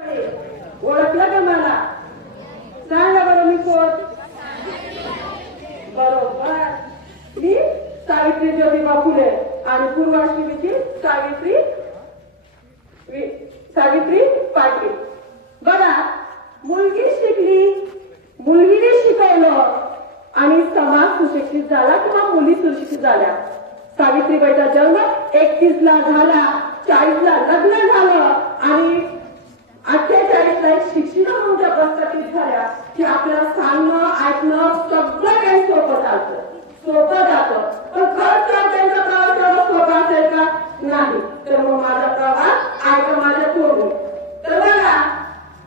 ओळखलं का मला? सांगा बरं मी कोण? बरोबर, मी सावित्री ज्योतिबा फुले आणि पूर्वाश्रमीची सावित्री पाटील. बघा, मुलगी शिकली, मुलगीने शिकवलं आणि समाज सुशिक्षित झाला किंवा मुली सुशिक्षित झाल्या. सावित्रीबाईचा जन्म 31 ला झाला, 40 ला लग्न झालं आणि 48 ला शिक्षिका म्हणून त्या प्रस्थापित झाल्या की आपल्याला सांगणं ऐकणं सगळं काही सोपं जातं. पण खरंच त्यांचा प्रवास एवढा सोपा असेल का? नाही. तर मग माझा प्रवास ऐका माझ्या तोडून. तर बघा,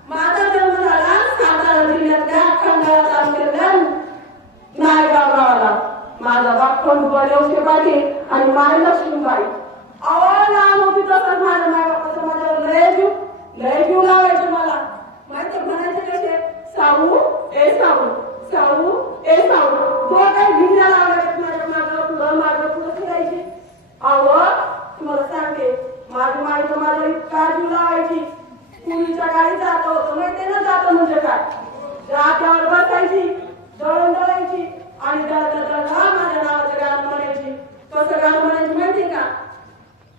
माझा जन्म झाला सातारा जिल्ह्यातल्या खंडाळा तालुक्यातल्या नायगाव गावाला. माझा बाप खंडोबा देवशे पाटील आणि माय लक्ष्मीबाई. लहान होती तसंच माझ्या मायबापाचं माझ्यावर लय जीव लावायचे. मला माहिती म्हणायचे कसे, साऊ ए साऊ, साऊ ए साऊ. तो काही भिंड्या लावायचे माझ्या मागं पुढं फिरायची. तुम्हाला सांगते, माझी माई तर माझ्या इतका जीव लावायची. पूर्वीच्या काळी जात होतं माहिती ना, जातं म्हणजे काय, रात्यावर बसायची, दळण दळायची आणि माझ्या नावाचं गाणं म्हणायची. कसं गाणं म्हणायची माहिती का?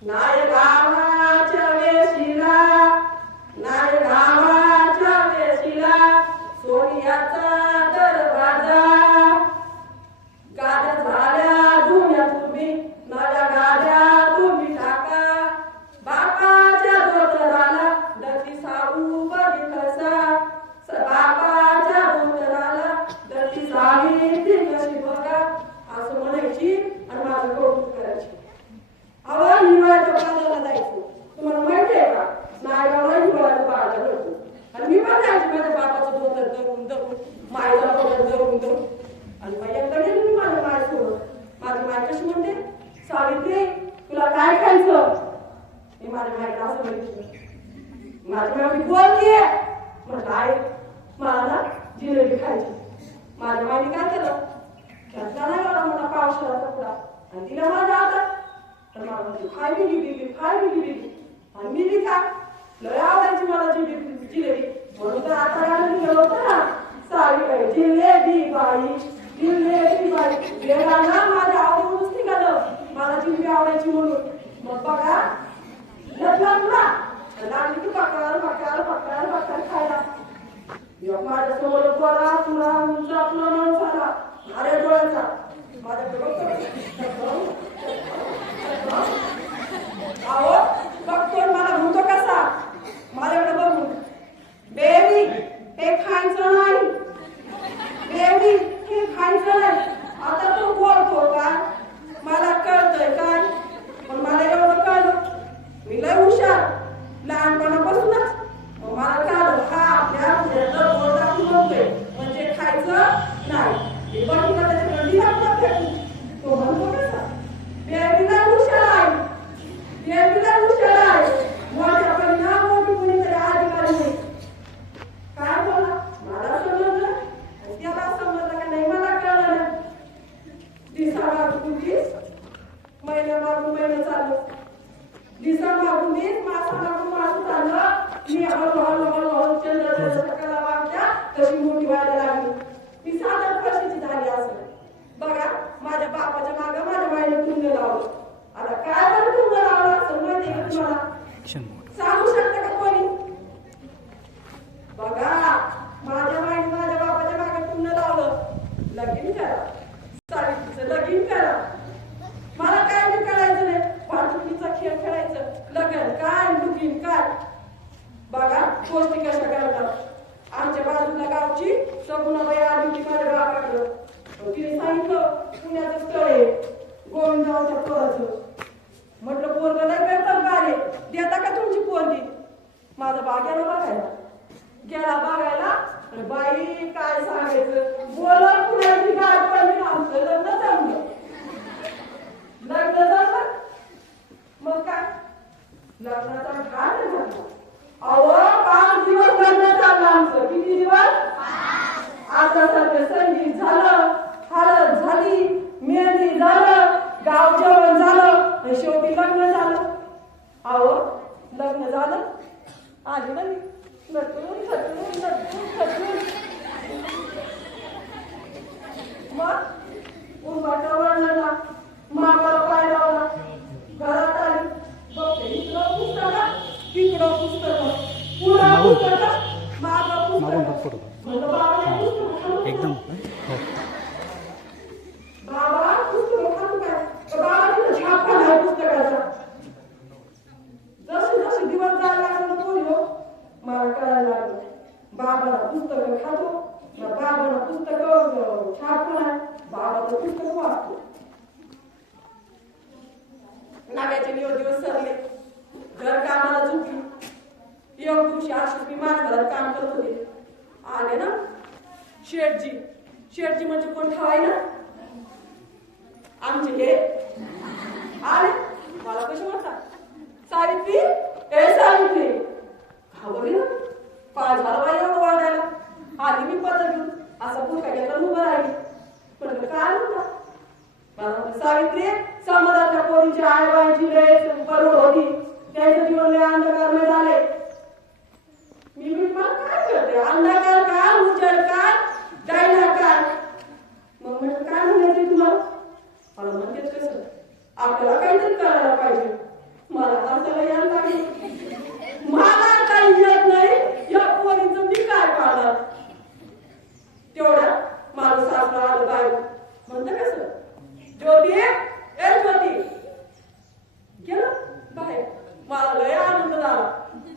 नाय गावाच्या वेशीला, नाय गावाच्या वेशीला सोनियाचा दरवाजा. गाड्या झाल्या धुम्या तुम्ही, माझ्या गाड्या तुम्ही टाका. बापाच्या धोतराला दती साऊ बघी कसा, बापाच्या धोतराला दती सावित्री कशी बघा. असं म्हणायची आणि माझं कौतुक करायची. हिवाळ्याच्या बाजाराला जायचं. तुम्हाला माहिती आहे का, नायगावला हिवाळ्याच्या बाजार होतो आणि मी पण जायची माझ्या बापाचं धोतर धरून मायला धोतर धरून आणि माझ्याकडे मी माझ्या मायसोबत. माझी माय कशी म्हणते, सावित्री तुला काय खायचं? मी माझ्या मायला असं म्हणते. माझी माय बोलतीये म्हटलं, आई मला ना जिलेबी खायची. माझ्या मायने काय केलं, त्यातला नाही एवढा मोठा पावसाळा कपडा आणि तिला माझ्या हातात. तर मला म्हणते, खाय मी जिलेबी आणि मी बी खा. लय आवडायची मला जिलेबी. म्हणून तर आता गाणं निघालं होतं ना, सावित्री जिलेबी बाई. हे गाणं माझ्या आवडूनच निघालं, मला जिलेबी आवडायची म्हणून. मग बघा, लागली की पक्कार खायला. माझ्या समोर बरा तुला उंचा माणूस आला, अरे डोळ्याचा. बघतोय मला म्हणतो कसा, माझ्याकडे बघून, बेबी हे खायचं नाही, बेबी हे खायचं नाही. आता तू बोलतो काय, मला कळतंय काय, पण मला एवढं कळलं, मी लय हुशार लहानपणापासूनच. मला कळलं हा आपल्या म्हणतोय म्हणजे खायचं नाही. बघितलं त्याच्याकडे दिला फेकून. तो म्हणतो कसा, बेबीला हुशार आहे, बेबीला हुशार आहे. मोठ्या पण ना मोठी कोणीतरी अधिकारी नाही. काय बोला, मला समजलं त्याला समजलं का नाही मला कळलं नाही. दिसा मागून दिस, महिना मागून महिना चालू, दिसा मागून दिस, मासा मागून मासं चाललं. मी हळूहळू चंद्रला वागत्या तशी मोठी व्हायला लागली. मी 7-8 वर्षाची झाली असेल. बघा, माझ्या बापाच्या मागं माझ्या माईने तुंग लावलं. आता काय बरं तुंग लावलं असं माहिती का तुम्हाला? सांगू शकता का कोणी? बघा, माझ्या माईने माझ्या बापाच्या मागे तुंग लावलं. लगीन करा, सावित्रीचं लगीन करा. मला काय बी करायचं नाही, भांडुकीचा खेळ खेळायचं. लगन काय लगीन काय. बघा गोष्टी कशा करतात. आमच्या बाजूला गावची सगुणाबाई आली होती माझ्या बापाकडं. तिने सांगितलं पुण्याचं स्थळ आहे गोविंदरावच्या पोराचं. म्हटलं पोरगं नाही करतात गाडी, देता का तुमची पोरगी? माझा बा गेला बघायला. बाई काय सांगायचं, बोलत पुण्याची गाठ पडली, आमचं लग्न जमलं. मग काय लग्नाचा घाट झाला. 5 दिवस लग्न चाललं आमचं. किती दिवस? आता सगळं संगीत झालं, हळद झाली, मेहंदी झालं, गाव जेवण झालं, शेवटी लग्न झालं. लग्न झालं, आली ना मी नटून थटून नटून थटून मग उभाटा वळला मागाला पाय लावला घरात आली बघते इकडं पुस्तक तिकडं पुस्तक पुढं पुस्तक मागं पुस्तक म्हणलं बाबा एकदम बाबा पुस्तक खातो काय तर बाबा तिथं छाप काढला पुस्तकाचा जसे जसे दिवस जायला लागला तो ह्यो मला कळायला लागलं बाबाला पुस्तक खातो बाबाला पुस्तक छापणार बाबाचं पुस्तक वाचतो नाव्याचे दिवस सरले घर कामाला झुकली एक दिवशी अशीच मी माझ्या घरात काम करत होते आले ना शेठजी शेठजी म्हणजे कोण ठावाय ना आमचे हे आले मला कशी म्हणतात सावित्री ए सावित्री घाबरली ना पाय झाला बाई एवढं वाढायला आली मी पदर घेऊन असा पुरका घेतला उभं राहिली म्हटलं काय म्हणता मला म्हणलं सावित्री समाजातल्या पोरीची आईबाईची लय बरोबर होती त्याचं जीवन लय अंधकारमय झाले मी मला काय करते अंधकार का उजेड का डायना का मग म्हटलं काय म्हणायचे तुला मला म्हणतेच कसं आपल्याला काहीतरी करायला पाहिजे मला हसायला यायला लागली मला काही येत नाही या पोरीचं मी काय पाहणार तेवढ्या माझं सासरा आलं बाहेर म्हणतं कसं ज्योती ए ज्योती गेलं बाहेर मला लय आनंद झाला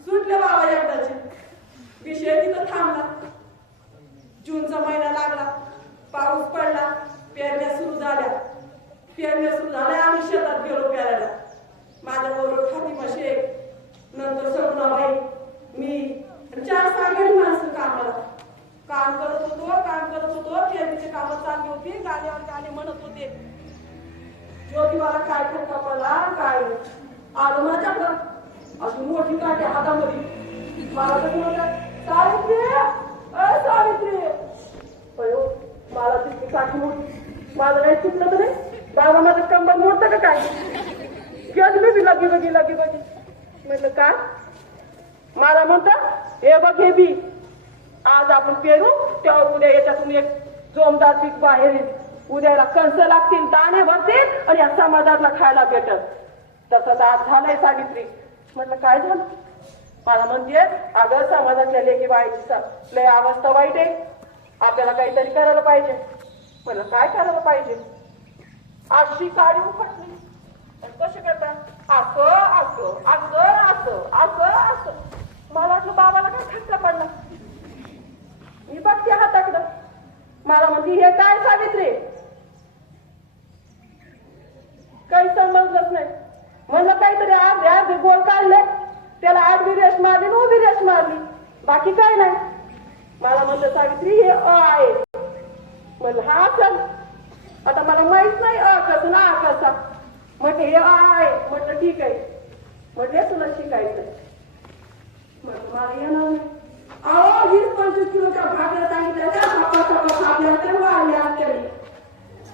सुटले बाबा एकदाचे विषय तिथं थांबला जूनचा महिना लागला पाऊस पडला पेरण्या सुरू झाल्या आम्ही शेतात गेलो पेरायला माझ्याबरोबर फातिमा शेख नंतर सगुणाबाई मी 4-6 माणसं कामाला काम करत होतो पेरणीची कामं चालली होती गाण्यावर गाणे म्हणत होते ज्योतिबाला काय खटका पडला काय आलं माझ्याकडं अशी मोठी काठी हातामध्ये मला तर म्हणलं सावित्री सावित्री अयो मला तिथली काठी मोठी माझं काही चुकलं तर नाही बाबा माझं कंबर मोठं का काय गेली लगी बघी म्हटलं काय मला म्हणतात हे बघ हे बी आज आपण पेरू तेव्हा उद्या याच्यातून एक जोमदार पीक बाहेर येईल उद्याला कंस लागतील दाणे भरतील आणि या समाजातला खायला भेटत तसंच आज झालंय सावित्री म्हटलं काय झालं मला म्हणते अगं समाजातल्या लेकी बाईची लय अवस्था वाईट आहे आपल्याला काहीतरी करायला पाहिजे म्हटलं काय करायला पाहिजे अशी काळी उफटली कसे करतात असं मला वाटलं बाबाला काय खटका पडला मी बघते हाताकडं मला म्हणते हे काय सावित्री काही समजलंच नाही म्हणलं काहीतरी अर्धे गोल काढले त्याला आडवी रेष मारली आणि उभी रेष मारली बाकी काय नाही मला म्हणलं सावित्री हे आहे म्हणलं हा चल आता मला माहित नाही कसं ना कसा म्हटलं हे आहे म्हटलं ठीक आहे म्हटलं तुला शिकायचं म्हटलं मला येणार नाही अहो 20-25 किलोच्या भाकऱ्या सांगितल्या त्या आपल्या तेव्हा आल्या तरी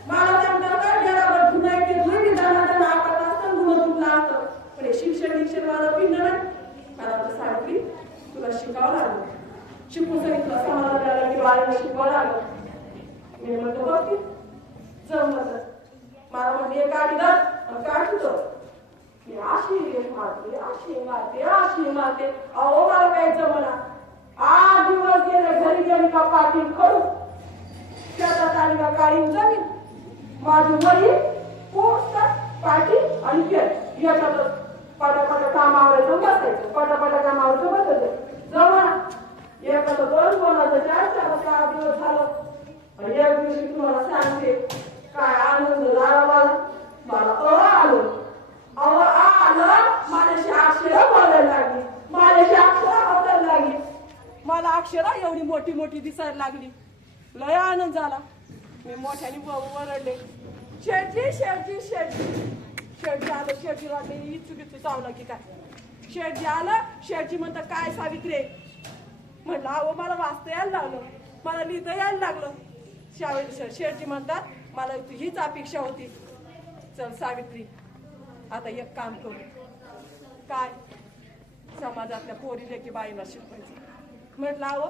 मला त्यांच्या घरावर धुनायचे धुई जाणार आपत असतं गुण तुटला असतं पण हे शिक्षण माझं पिंड नाही मला तर सावित्री तुला शिकावं लागलं शिकून सांगितलं समाजाला की बाळाला शिकवावं लागलं मी म्हणतो बघ जमलं मला म्हणजे गाडी काढतो मी अशी मारते अहो मला काही जमना 8 दिवस गेले घरी गेली का पाठी खडू शेतात आली का काळी जमीन माझी वडी पोचतात पाठी आणि पेट याच्यातच पटापट कामावरचं बसायचं बसायचं जमना एखादं 2 कोणाचं 4 दिवस झालं आणि एक दिवशी तुम्हाला सांगते काय आनंद झाला मला आलं माझ्याशी अक्षरं बोलायला लागली मला अक्षरा एवढी मोठी दिसायला लागली लय आनंद झाला मी मोठ्याने वरडले शेठजी आलं शेठजी वाटले इच्छुक चावलं की काय शेठजी आलं शेठजी म्हणतात काय सावित्री म्हटलं अहो मला वाचता यायला लागलं मला लिहिता यायला लागलं शेठजी म्हणतात मला हीच अपेक्षा होती चल सावित्री आता एक काम करू काय समाजातल्या पोरी लेकी बाईला शिकवायचं म्हटलं अहो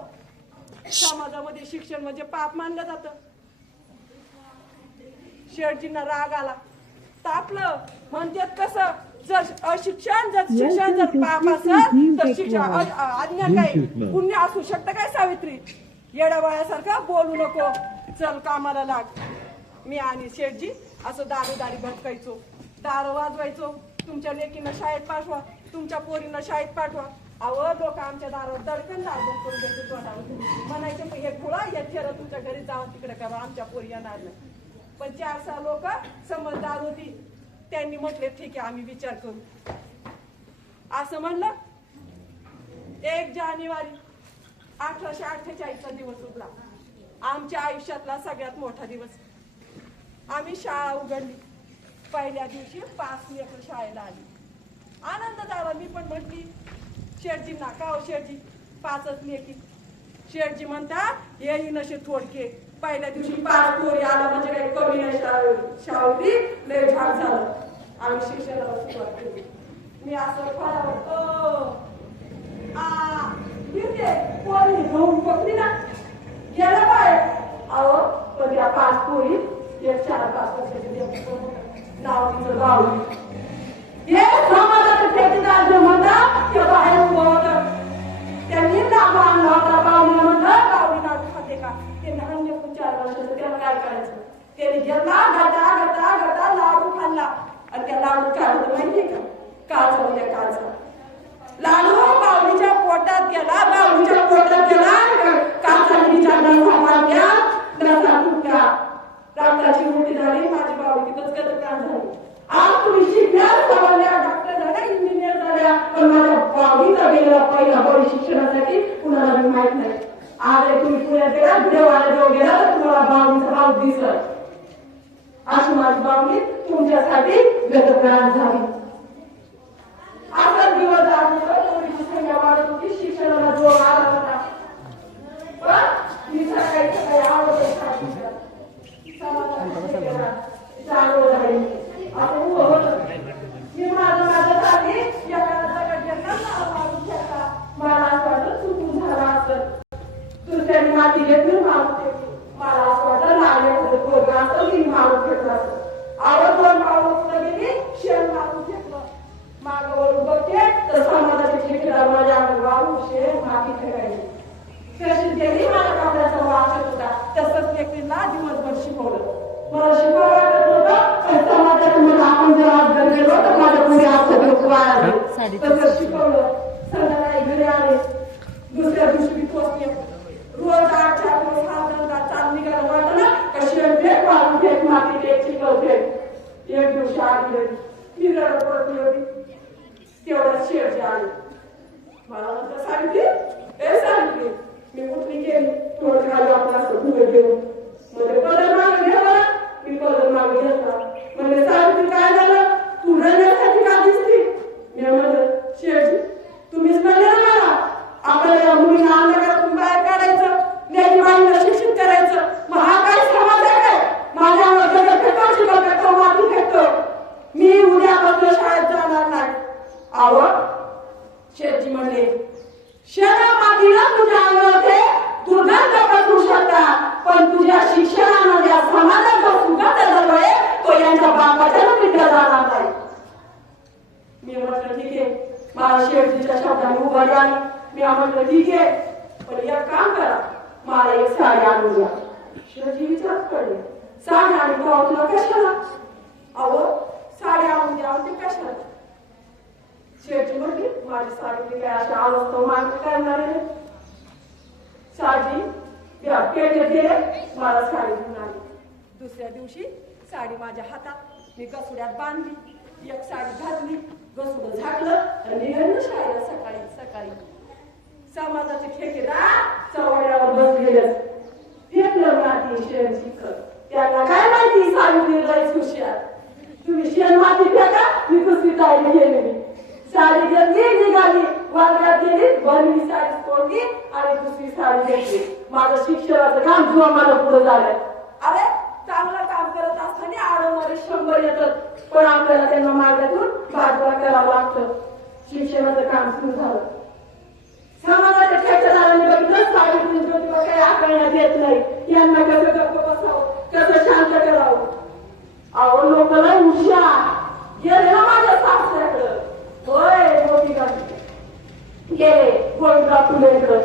समाजामध्ये शिक्षण म्हणजे पाप मानलं जातं. शेठजींना राग आला, तापलं. म्हणतात कसं, जर शिक्षण जर पाप असेल तर शिक्षण अज्ञान काही पुण्य असू शकतं काय सावित्री? येड्या बाळासारखं बोलू नको, चल कामाला लाग. मी आणि शेठजी असं दारी भटकायचो, दार वाजवायचो. तुमच्या लेकीनं शाळेत पाठवा, तुमच्या पोरीनं शाळेत पाठवा. अहो लोक आमच्या दारावर दडकन दार बंद करून द्यायचं तोंडावर, म्हणायचं हे खुळा या खेळ तुमच्या घरी जावं तिकडे करा, आमच्या पोरी येणार नाही. पण 4-6 लोक समजदार होती, त्यांनी म्हटले ठीक आहे आम्ही विचार करू. असं म्हणलं. 1 जानेवारी 1848चा दिवस उगला, आमच्या आयुष्यातला सगळ्यात मोठा दिवस. आम्ही शाळा उघडली. पहिल्या दिवशी 5 लेकरं शाळेला आली. आनंद झाला. मी पण म्हटली शेठजींना, का हो शेठजी 5च लेकी? शेठजी म्हणतात येई नशे थोडके, पहिल्या दिवशी 5 पोरी आला म्हणजे काही कमी नाही. शाळेतली लय झाड झालं. आम्ही शिक्षणाला सुरुवात केली. मी असं फळावर पोरी घेऊन पकडी ना गेला बाय. अहो पण त्या 5 पोरी 4-5 वर्षाची नाव तिचं बावली. हे समाजाचं ठेकेदार जे म्हणतात ते बाहेर उभं होतं. त्यांनी नाव आणला होता बावली म्हणलं. बावली नाव खाते का? ते लहान लेकरं 4 वर्षाचं, त्याला काय करायचं? त्याने घेतला गटा लाडू खाल्ला. आणि त्या लाडू काय होतं माहितीये का? काचा होत्या, काचा. लाडू बावलीच्या पोटात गेला, बावलीच्या पोटात गेला. काचाने विचारला सामान्या नसा तुटला. रक्ताची उलटी झाली. माझी बावली तिथंच गतप्राण झाली. आज तुम्ही शिकल्या, सामान्या डॉक्टर झाल्या, इंजिनियर झाल्या, पण माझ्या बावलीचा गेला पहिला बळी शिक्षणासाठी कुणाला मी माहित नाही. आज तुम्ही पुण्यात गेला, देवाला देव गेला तर तुम्हाला बावलीचा भाव दिसत. अशी माझी बावली तुमच्यासाठी गतप्राण झाली. असा दिवस संख्या वाढत होती, शिक्षणाला जोर आला होता. पण मी सकाळी आवडत चांगलं झाली. असं उभं होतं. मी माझ्यासाठी मला असं वाटत चुकून झाला असत. दुसऱ्याने माती घेतली मारून मला असं वाटत लागले पोरग असतं की मारून घेतलं असतं. आवड 2 पावलं पुढे गेली, शेण मारून घेतलं. मागवरून बघते तर समाजाचे ठेकेदार माझ्या अंगावर शेण माती फेकायची. कशी गेली माझ्या कपड्याचा वास येत होता. तसंच व्यक्तींना दिवसभर शिकवलं. मला शिकवायला वाटत नव्हतं, पण समाजात मला आपण जर आज घरी गेलो तर माझ्या पुढे असं तसं शिकवलं. संध्याकाळी घरी आले. दुसऱ्या दिवशी मी पोचले. रोज 8-4 दिवस हा धंदा चालू निघाला. वाटलं ना कशी फेक मारून फेक माती फेक चिकल फेक. एक दिवशी आली घरी, मी रडत पडली होती. तेवढ्या शेठजी आले. मला म्हणतात सांगितली ए सांगितली. मी उठली गेली. थोडं खाली आपला असं धुवे घेऊन म्हणजे पदर मागे घ्यावा. मी पदर मागे घेतला. म्हणजे सांगितली काय झालं, तू रडण्यासाठी का दिसली? मी म्हणलं शेठजी तुम्हीच म्हणले ना मला आपल्याला मुलींना अंधकारातून बाहेर काढायचं, लेकी बाईंना शिक्षित करायचं. मग हा काय समाज आहे काय? माझ्यावर जगत फेकतो, शिकत फेकतो, माती फेकतो. मी उद्यापासून शाळेत जाणार नाही. अहो शेठजी म्हणले शेणा मातीला तुझ्या अंगामध्ये दुर्गंध पसरू शकता, पण तुझ्या शिक्षणानं ज्या समाजाचा सुगंध झालोय तो यांच्या बापाच्या मित्र जाणार नाही. मी म्हटलं ठीक आहे. मला शेठजीच्या शब्दाने उभारी आली. मी म्हटलं ठीक आहे, पण एक काम करा, मला एक साडी आणून द्या. शेठजी विचारत पडले साडी आणि तुला कशाला? अहो साडी आणून द्या ते कशाला? शेठजी म्हटली माझी साडी काय अशा अवस्था मागणी करणार आहे. साडी पेटेत गेले, मला साडी घेऊन आली. दुसऱ्या दिवशी साडी माझ्या हातात मी गसुड्यात बांधली. एक साडी घातली, गसुड झाकलं आणि निघालं शाळेला. सकाळी समाजाचे ठेकेदार चौघड्यावर बसलेले फेकलं माती शेणची. त्यांना काय माहिती सावित्री लयच हुशार. तुम्ही शेण माती फेका, मी कुस्ती ताईला गेलेली. साडी घेतली, निघाली, वर्गात गेली, भरली साडी सोडली आणि दुसरी साडी घेतली. माझं शिक्षणाचं काम जोमानं पुढे झालं. अरे चांगलं काम करत असताना आडवणारे 100 येतात, पण आपल्याला त्यांना मार्गातून बाजूला करावं लागतं. शिक्षणाचं काम सुरू झालं. समाजाच्या ठेकेदारांनी सावित्री ज्योतिबा काही आकलण्यात येत नाही. यांना कसं गप्प बसावं, कसं शांत करावं. अहो लोकांना हुशार गेले ना माझ्या सासऱ्याकडं. होय ज्योतिबा गेले गोविंदराव फुलेकडं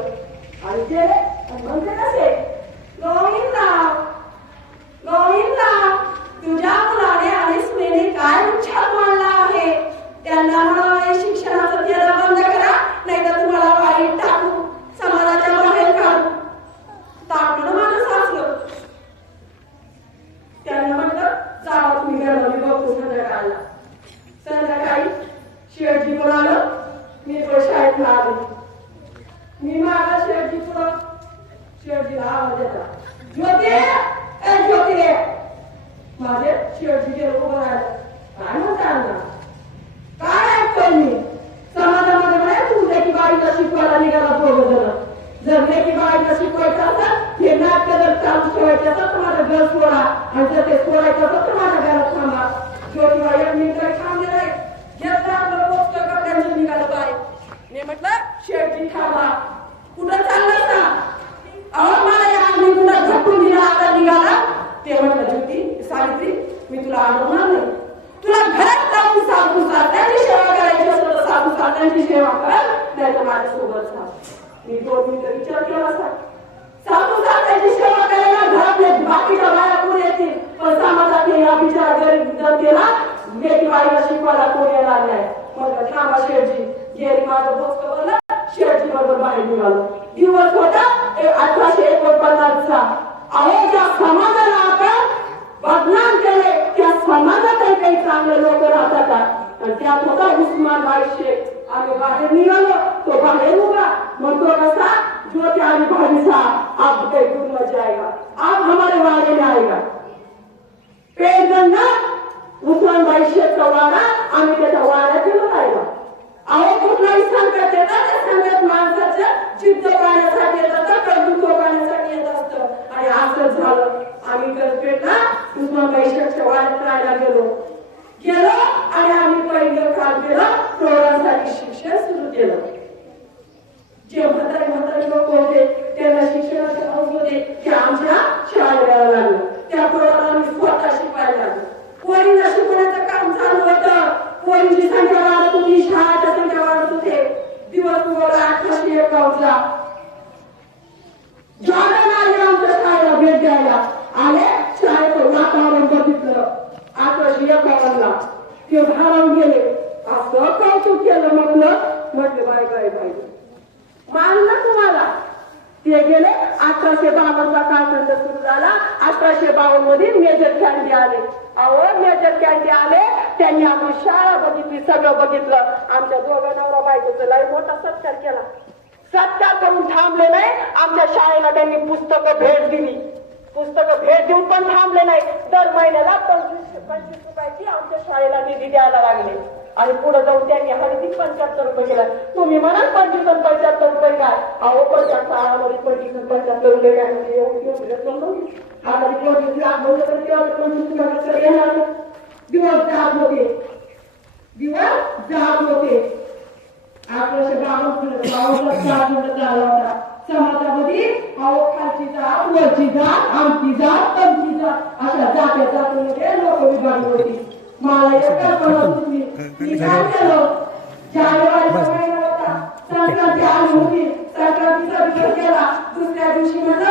आणि गेले आणि म्हणते कसे, गोविंदराव तुझ्या मुलाने आणि सुनेने काय उच्चार मांडला आहे. त्यांना म्हणा शिक्षणाचं केलं बंद करा, नाही तर तुम्हाला वाईट टाकू, समाजाच्या बाहेर काढू. टाकलं माझं सासलं. त्यांना म्हटलं जावा तुम्ही घराला, मी बघतो संध्याकाळला. संध्याकाळी शेठजी पण आलं, मी पण शाळेत आले. मी मागा शेठजी पुढं, शेठजीला आवाज येतात, ज्योती माझे शेठजी गेलो उभं राहिलं. काय म्हणतात ना, काय ऐकतोय मी समाजामध्ये म्हणे तुमच्या की बाईला शिकवायला निघाला दोघं जण. जर लेकी बाईला शिकवायचं असेल, हे नाट्य जर चालू ठेवायचे असेल तर माझं घर सोडा, आणि जर ते सोडायचं असेल तर माझ्या घरात थांबा. ज्योतिबा एक मिनिट थांबले नाही, घेतलं आपलं पोस्ट कपड्यांचं निघालं बाहेर. मी म्हटलं शेठजी थांबा, कुठं चाललंय का. अहो मला या आम्ही कुठं झटून दिला, आता निघाला. ते म्हटलं ज्योती सावित्री मी तुला अडवणार नाही, तुला घरात जाऊन साधू साधण्याची सेवा करायची असेल तर साधू साधण्याची सेवा कर, नाही तर माझ्यासोबत जा. मी 2 मिनिटं विचार केला असा, साधू साधण्याची सेवा करायला घरातले बाकीच्या बाया कोण येतील, पण समाजातले या बिचारा गरीब जनतेला लेकी बाईला शिकवायला कोण येणार नाही. मग थांबा शेठजी गेली. माझं बोचकं बोललं, शेठजी बरोबर बाहेर निघालो. दिवस होता 1849चा. अहो ज्या समाजाला आपण बदनाम केले त्या समाजात काही चांगले लोक राहतात आणि त्यात होता उस्मान भाई शेख. आम्ही बाहेर निघालो, तो बाहेर उभा म्हणतो कसा, ज्योति आम्ही भाभी साहब आप काही दूर न जाएगा, आप हमारे वाड़े में आएगा. पेट गंगा उस्मान भाई शेख का वाडा, आम्ही त्याच्या वाड्यात गेलो राहिला. अहो कुठलाही संकट येतात, त्या संकट माणसाचं चित्त पाण्यासाठी येतात, कर्तृत्व पाण्यासाठी येत असतं. आणि असंच झालं. आम्ही पेटला उस्मान भाई शेखच्या वाड्यात राहायला गेलो आणि आम्ही पहिलं काम केलं, प्रौढांसाठी शिक्षण सुरू केलं. जे म्हातारे लोक होते त्यांना शिक्षणाचे हौस होते, ते आमच्या शाळेत यायला लागलं. त्या प्रौढांना आम्ही स्वतः शिकवायला लागलो. पोरींना शिकवण्याचं काम चालू होतं. पोरींची संख्या वाढत होती, शाळेच्या संख्या वाढत होते. दिवस 1851ला जॉर्डन आले आमच्या शाळेला भेट द्यायला. आले, शाळेचं वातावरण बघितलं. 1851ला ते भारावून गेले. असं कौतुक केलं. म्हटलं बाय मानलं तुम्हाला. ते गेले. 1852चा कालखंड सुरू झाला. 1852 मध्ये मेजर कॅन्डी आले. अहो मेजर कॅन्डी आले, त्यांनी आपली शाळा बघितली, सगळं बघितलं. आमच्या दोघं नवरा बायकोचा लय मोठा सत्कार केला. सत्कार करून थांबले नाही. आमच्या शाळेला त्यांनी पुस्तकं भेट दिली. पुस्तकं भेट देऊन पण थांबले नाही. दर महिन्याला 25 रुपयाची आमच्या शाळेला निधी द्यायला लागले. आणि पुढे जाऊन त्यांनी हळदी 75 रुपये केला. तुम्ही म्हणाल 25 आणि 75 रुपये काय. अहो पण त्या शाळामध्ये 25 आणि 75 रुपये काय म्हणजे आता दिवस जाग होते. 1852 झाला होता. समाजामध्ये अहो खालची जात, वरची जात, आमची जात, तमची जात, अशा जात्या जातीमध्ये लोक विभागली होती. मला एक कल्पना सुचली. मी काय केलं, जानेवारीचा महिना होता, संक्रांती आली होती. संक्रांतीचा विचार केला. दुसऱ्या दिवशी म्हणलं